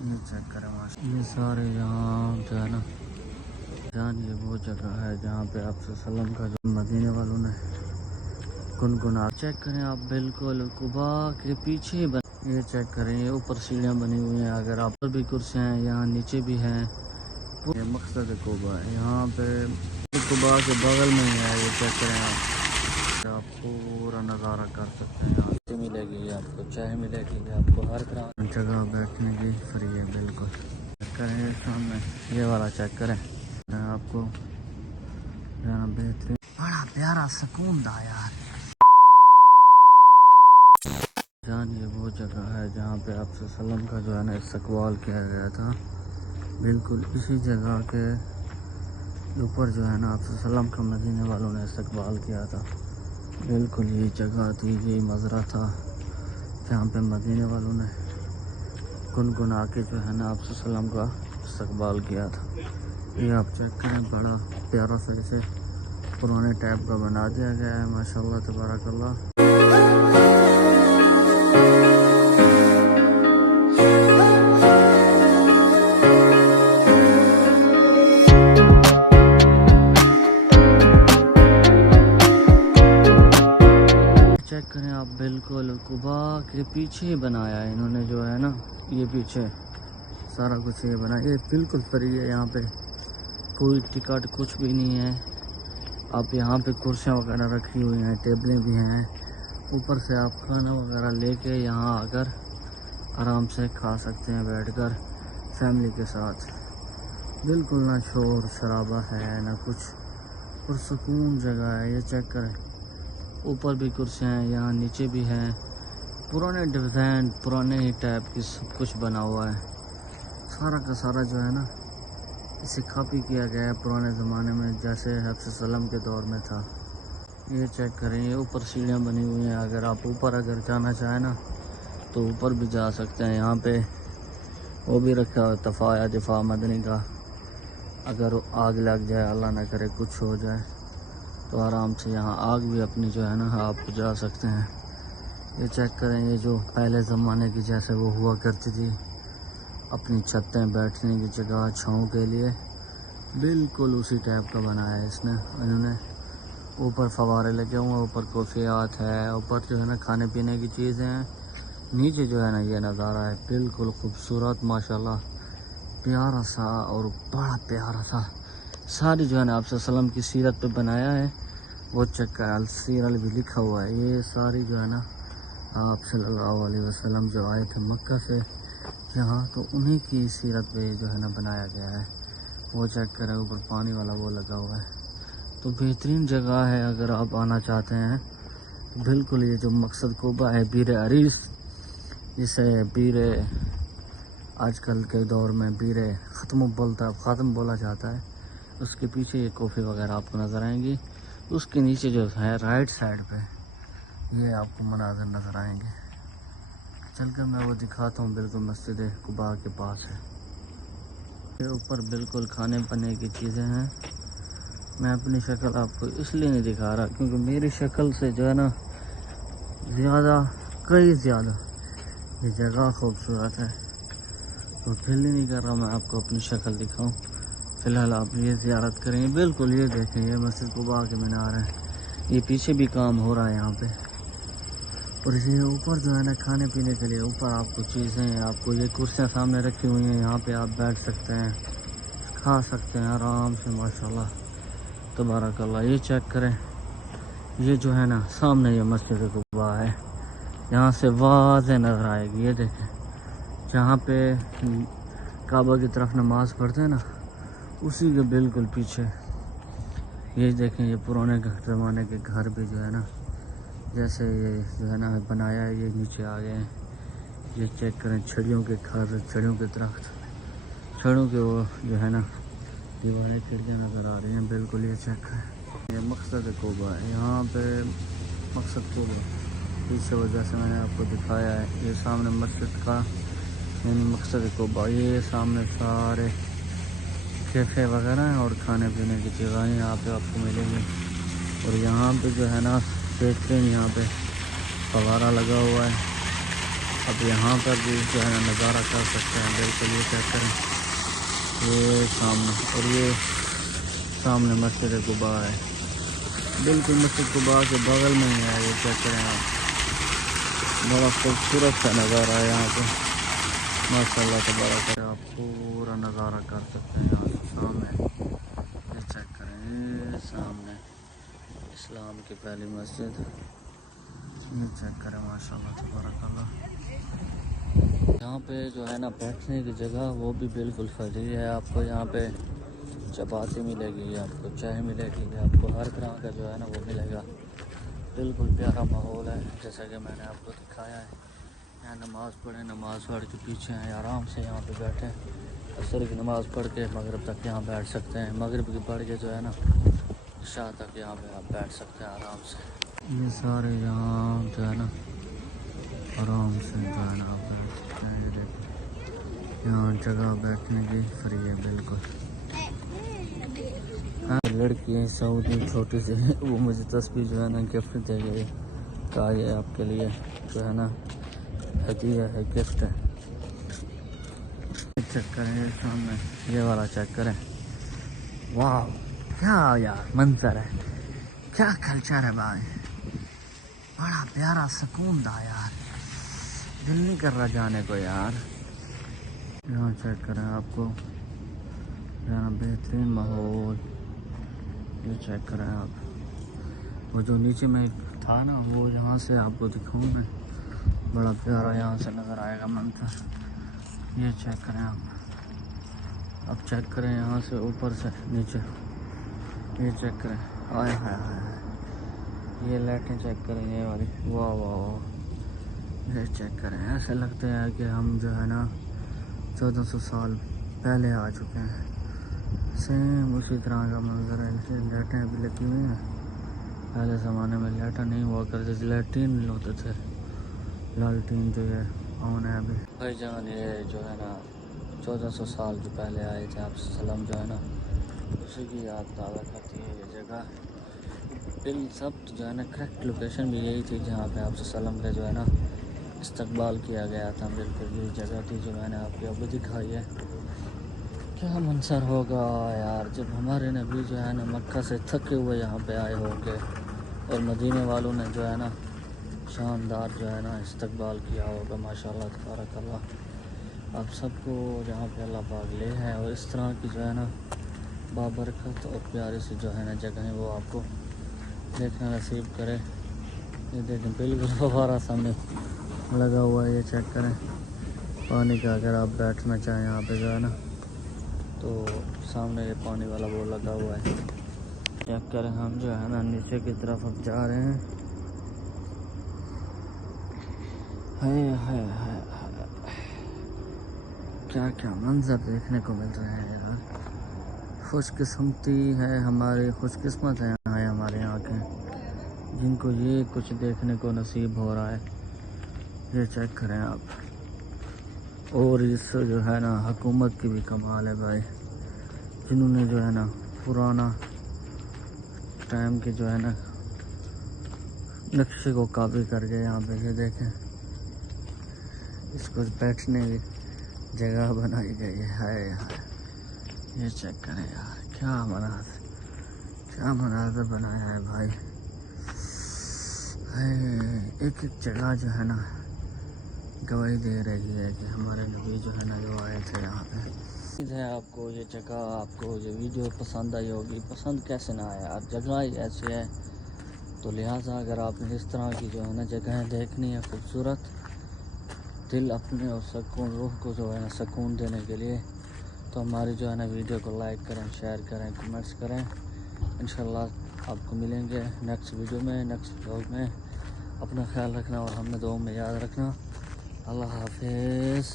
یہ چیک کریں یہ سارے یہاں جو ہے نا جان، یہ وہ جگہ ہے جہاں پہ آپ صلی اللہ علیہ وسلم کا جو مدینے والوں نے گنگنا چیک کریں آپ بالکل قبا کے پیچھے یہ چیک کریں، یہ اوپر سیڑھیاں بنی ہوئی ہیں، اگر آپ پر بھی کرسیاں ہیں یہاں نیچے بھی ہیں، یہ مقصد قبا ہے یہاں پہ قبا کے بغل میں ہی ہے، یہ چیک کریں آپ پورا نظارہ کر سکتے ہیں، یہاں سے ملے گی آپ کو چائے ملے گی آپ کو، ہر طرح جگہ بیٹھنے کی فری ہے بالکل۔ چیک کریں سامنے یہ والا چیک کریں آپ کو بہترین بڑا پیارا سکون دا یار جان، یہ وہ جگہ ہے جہاں پہ آپ صلی اللہ علیہ وسلم کا جو ہے نا استقبال کیا گیا تھا، بالکل اسی جگہ کے اوپر جو ہے نا آپ صلی اللہ علیہ وسلم کا مدینے والوں نے استقبال کیا تھا، بالکل یہ جگہ تھی، یہ مزرعہ تھا جہاں پہ مدینے والوں نے گنگنا کے جو ہے نا آپ صلی اللہ علیہ وسلم کا استقبال کیا تھا۔ یہ آپ چیک کریں بڑا پیارا سا اسے پرانے ٹائپ کا بنا دیا گیا ہے، ماشاءاللہ تبارک اللہ۔ چیک کریں آپ بالکل قبا کے پیچھے بنایا ہے انہوں نے جو ہے نا، یہ پیچھے سارا کچھ یہ بنا، یہ بالکل فری ہے، یہاں پہ کوئی ٹکٹ کچھ بھی نہیں ہے، آپ یہاں پہ کرسیاں وغیرہ رکھی ہوئی ہیں، ٹیبلیں بھی ہیں، اوپر سے آپ کھانا وغیرہ لے کے یہاں آ کر آرام سے کھا سکتے ہیں بیٹھ کر فیملی کے ساتھ، بالکل نہ شور شرابہ ہے نہ کچھ، پرسکون جگہ ہے، یہ چیک کریں اوپر بھی کرسیاں ہیں یہاں نیچے بھی ہیں، پرانے ڈیزائن پرانے ہی ٹائپ کی سب کچھ بنا ہوا ہے، سارا کا سارا جو ہے نا اسے کاپی کیا گیا ہے پرانے زمانے میں جیسے حضرت صلی اللہ علیہ وسلم کے دور میں تھا۔ یہ چیک کریں یہ اوپر سیڑھیاں بنی ہوئی ہیں، اگر آپ اوپر جانا چاہیں نا تو اوپر بھی جا سکتے ہیں، یہاں پہ وہ بھی رکھا ہوا دفاع یا دفاع مدنی کا، اگر آگ لگ جائے اللہ نہ کرے کچھ ہو جائے تو آرام سے یہاں آگ بھی اپنی جو ہے نا آپ بجھا سکتے ہیں۔ یہ چیک کریں یہ جو پہلے زمانے کی جیسے وہ ہوا کرتی تھی اپنی چھتیں بیٹھنے کی جگہ چھاؤں کے لیے، بالکل اسی ٹائپ کا بنایا ہے اس نے، انہوں نے اوپر فوارے لگے ہوئے ہیں، اوپر کوفیات ہے، اوپر جو ہے نا کھانے پینے کی چیزیں ہیں، نیچے جو ہے نا یہ نظارہ ہے بالکل خوبصورت ماشاءاللہ پیارا سا اور بڑا پیارا سا، ساری جو ہے نا آپ صلی اللہ علیہ وسلم کی سیرت پہ بنایا ہے، وہ چیک کر السیرل بھی لکھا ہوا ہے، یہ ساری جو ہے نا آپ صلی اللہ علیہ وسلم جو آئے تھے مکہ سے یہاں تو انہی کی سیرت پہ جو ہے نا بنایا گیا ہے، وہ چیک کریں اوپر پانی والا وہ لگا ہوا ہے، تو بہترین جگہ ہے اگر آپ آنا چاہتے ہیں بالکل۔ یہ جو مقصد قبا ہے بیر عریس، جسے بیر آج کل کے دور میں بیر ختم بولا جاتا ہے، اس کے پیچھے یہ کافی وغیرہ آپ کو نظر آئیں گی، اس کے نیچے جو ہے رائٹ سائڈ پہ یہ آپ کو مناظر نظر آئیں گے، چل کر میں وہ دکھاتا ہوں، بالکل مسجد قباء کے پاس ہے، یہ اوپر بالکل کھانے پینے کی چیزیں ہیں، میں اپنی شکل آپ کو اس لیے نہیں دکھا رہا کیونکہ میری شکل سے جو ہے نا کئی زیادہ یہ جگہ خوبصورت ہے، تو دل ہی نہیں کر رہا میں آپ کو اپنی شکل دکھاؤں، فی الحال آپ یہ زیارت کریں، بالکل یہ دیکھیں یہ مسجد قباء کے مینار ہے، یہ پیچھے بھی کام ہو رہا ہے یہاں پہ، اور یہ اوپر جو ہے نا کھانے پینے کے لیے اوپر آپ کو چیزیں ہیں، آپ کو یہ کرسیاں سامنے رکھی ہوئی ہیں، یہاں پہ آپ بیٹھ سکتے ہیں کھا سکتے ہیں آرام سے ماشاءاللہ تبارک اللہ۔ یہ چیک کریں یہ جو ہے نا سامنے یہ مسجد قباء ہے، یہاں سے واضح نظر آئے گی، یہ دیکھیں جہاں پہ کعبہ کی طرف نماز پڑھتے ہیں نا اسی کے بالکل پیچھے، یہ دیکھیں یہ پرانے زمانے کے گھر بھی جو ہے نا جیسے یہ جو ہے نا بنایا ہے، یہ نیچے آ گئے ہیں، یہ چیک کریں چھڑیوں کے گھر، چھڑیوں کے درخت، چھڑوں کے وہ جو ہے نا دیواریں کھڑکیاں نظر آ رہی ہیں، بالکل یہ چیک کریں یہ مقصد قباء ہے، یہاں پہ مقصد قباء پیچھے وہ جیسے میں نے آپ کو دکھایا ہے، یہ سامنے مسجد کا یعنی مقصد قباء، یہ سامنے سارے کیفے وغیرہ ہیں اور کھانے پینے کی چیزیں یہاں پہ آپ کو ملیں گی، اور یہاں پہ جو ہے نا بہترین یہاں پہ فوارہ لگا ہوا ہے، اب یہاں پر بھی جو ہے نا نظارہ کر سکتے ہیں بالکل. یہ چیک کریں یہ سامنے, اور یہ سامنے مسجد قباء ہے, بالکل مسجد قباء کے بغل میں ہی ہے. یہ چیک کریں آپ, بڑا خوبصورت سا نظارہ ہے یہاں پہ ماشاء اللہ تبارک ہے. آپ پورا نظارہ کر سکتے ہیں یہاں سے سامنے. یہ چیک کریں سامنے اسلام کی پہلی مسجد. یہ چیک کریں ماشاء اللہ تبارک اللہ. یہاں پہ جو ہے نا بیٹھنے کی جگہ وہ بھی بالکل فری ہے. آپ کو یہاں پہ چپاتی ملے گی, آپ کو چائے ملے گی, آپ کو ہر طرح کا جو ہے نا وہ ملے گا. بالکل پیارا ماحول ہے جیسا کہ میں نے آپ کو دکھایا ہے. یہاں نماز پڑھیں, نماز پڑھ کے پیچھے ہیں آرام سے یہاں پہ بیٹھیں. عصر کی نماز پڑھ کے مغرب تک یہاں بیٹھ سکتے ہیں. مغرب کی پڑھ کے جو ہے نا عشاء تک یہاں پہ آپ بیٹھ سکتے ہیں آرام سے. یہ سارے یہاں جو ہے نا آرام سے جو ہے نا آپ بیٹھ سکتے ہیں. یہ دیکھیں یہاں جگہ بیٹھنے کی فری ہے بالکل. لڑکی ہے سعودی چھوٹی سی, وہ مجھے تسبیح جو ہے نا گفٹ دے گئی, کہا یہ آپ کے لیے جو ہے نا ہدیہ ہے, گفٹ ہے. چیک کریں یہ سامنے, یہ والا چیک کریں. واو کیا یار منظر ہے, کیا کلچر ہے بھائی, بڑا پیارا سکون دا یار, دل نہیں کر رہا جانے کو یار. یہاں چیک کریں آپ کو یہاں بہترین ماحول. یہ چیک کریں آپ, وہ جو نیچے میں تھا نا وہ یہاں سے آپ کو دکھاؤں میں, بڑا پیارا یہاں سے نظر آئے گا منظر. یہ چیک کریں آپ, اب چیک کریں یہاں سے اوپر سے نیچے. یہ چیک کریں, آئے ہائے ہائے, یہ لائٹیں چیک کریں یہ والی, واہ واہ واہ. یہ چیک کریں, ایسے لگتے ہیں کہ ہم جو ہے نا 1400 سال پہلے آ چکے ہیں. سیم اسی طرح کا منظر ہے. لائٹیں ابھی لگی ہوئی ہیں, پہلے زمانے میں لائٹیں نہیں ہوا کرتے تھے, لائٹین ہوتے تھے. لالٹین جو ہے آن ہے ابھی. بھائی جان یہ جو ہے نا 1400 سال جو پہلے آئے تھے آپ وسلم جو ہے نا, اسی کی یاد تازہ کرتی ہے یہ جگہ. بل سب جو ہے نا کریکٹ لوکیشن بھی یہی تھی جہاں پہ آپ وسلم کا جو ہے نا استقبال کیا گیا تھا. بالکل یہی جگہ تھی جو میں نے آپ کو ابھی دکھائی ہے. کیا منظر ہوگا یار جب ہمارے نبی جو ہے نا مکہ سے تھکے ہوئے یہاں پہ آئے ہوں گے, اور مدینے والوں نے جو ہے نا شاندار جو ہے نا استقبال کیا ہوگا. ماشاء اللہ تبارک اللہ. آپ سب کو جہاں پہ اللہ پاک لے ہیں, اور اس طرح کی جو ہے نا بابرکت اور پیاری سی جو ہے نا جگہیں وہ آپ کو دیکھنا نصیب کرے. یہ دیکھیں بالکل فوارہ سامنے لگا ہوا ہے. یہ چیک کریں پانی کا, اگر آپ بیٹھنا چاہیں یہاں پہ جو ہے نا تو سامنے یہ پانی والا وہ لگا ہوا ہے. چیک کریں, ہم جو ہے نا نیچے کی طرف اب جا رہے ہیں. کیا کیا منظر دیکھنے کو مل رہے ہیں یار. خوش قسمتی ہے ہماری, خوش قسمت ہے ہمارے آنکھیں جن کو یہ کچھ دیکھنے کو نصیب ہو رہا ہے. یہ چیک کریں آپ, اور اس جو ہے نا حکومت کی بھی کمال ہے بھائی, جنہوں نے جو ہے نا پرانا ٹائم کے جو ہے نا نقشے کو کاپی کر کے یہاں پہ یہ دیکھیں اس کو بیٹھنے کی جگہ بنائی گئی ہے. ہائے ہائے, یہ چیک کریں یار, کیا مناظر بنایا ہے بھائی. ایک ایک جگہ جو ہے نا گواہی دے رہی ہے کہ ہمارے نبی جو ہے نا جو آئے تھے یہاں پہ. امید ہے آپ کو یہ جگہ, آپ کو یہ ویڈیو پسند آئی ہوگی. پسند کیسے نہ آیا یار, جگہ ہی ایسی ہے. تو لہٰذا اگر آپ نے اس طرح کی جو ہے نا جگہیں دیکھنی ہے خوبصورت, دل اپنے اور سکون روح کو جو ہے نا سکون دینے کے لیے, تو ہماری جو ہے نا ویڈیو کو لائک کریں, شیئر کریں, کمنٹس کریں. انشاءاللہ آپ کو ملیں گے نیکسٹ ویڈیو میں, نیکسٹ ولاگ میں. اپنا خیال رکھنا اور ہمیں دعاؤں میں یاد رکھنا. اللہ حافظ.